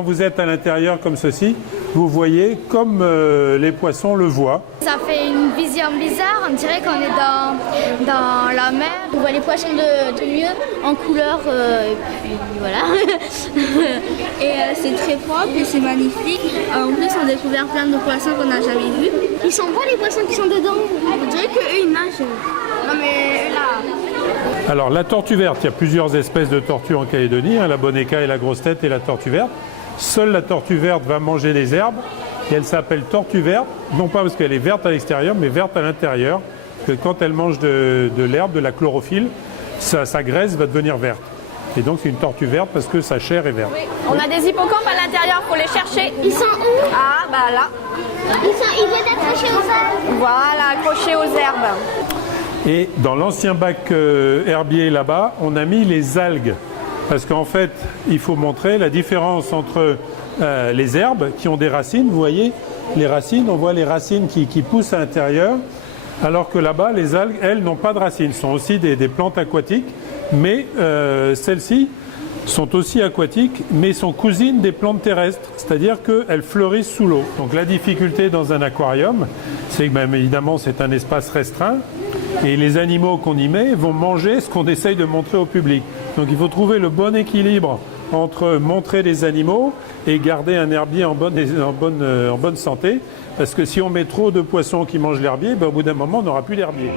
quand vous êtes à l'intérieur comme ceci, vous voyez comme les poissons le voient. Ça fait une vision bizarre, on dirait qu'on est dans la mer. On voit les poissons de mieux en couleur, et puis voilà. Et c'est très propre et c'est magnifique. En plus, on a découvert plein de poissons qu'on n'a jamais vus. Ils sont beaux les poissons qui sont dedans. On dirait qu'eux ils nagent. Non mais eux là. Alors la tortue verte, il y a plusieurs espèces de tortues en Calédonie, hein, la boneka et la grosse tête et la tortue verte. Seule la tortue verte va manger les herbes et elle s'appelle tortue verte, non pas parce qu'elle est verte à l'extérieur, mais verte à l'intérieur. Que quand elle mange de l'herbe, de la chlorophylle, sa graisse va devenir verte. Et donc c'est une tortue verte parce que sa chair est verte. Oui. On a des hippocampes à l'intérieur, faut les chercher. Ils sont où? Ah bah là. Ils vont être accrochés aux arbres. Voilà, accrochés aux herbes. Et dans l'ancien bac herbier là-bas, on a mis les algues. Parce qu'en fait, il faut montrer la différence entre les herbes qui ont des racines. Vous voyez, les racines, on voit les racines qui poussent à l'intérieur. Alors que là-bas, les algues, elles, n'ont pas de racines. Ce sont aussi des plantes aquatiques. Mais celles-ci sont aussi aquatiques, mais sont cousines des plantes terrestres. C'est-à-dire qu'elles fleurissent sous l'eau. Donc la difficulté dans un aquarium, c'est que même évidemment, c'est un espace restreint. Et les animaux qu'on y met vont manger ce qu'on essaye de montrer au public. Donc il faut trouver le bon équilibre entre montrer les animaux et garder un herbier en bonne santé. Parce que si on met trop de poissons qui mangent l'herbier, ben, au bout d'un moment, on n'aura plus d'herbier.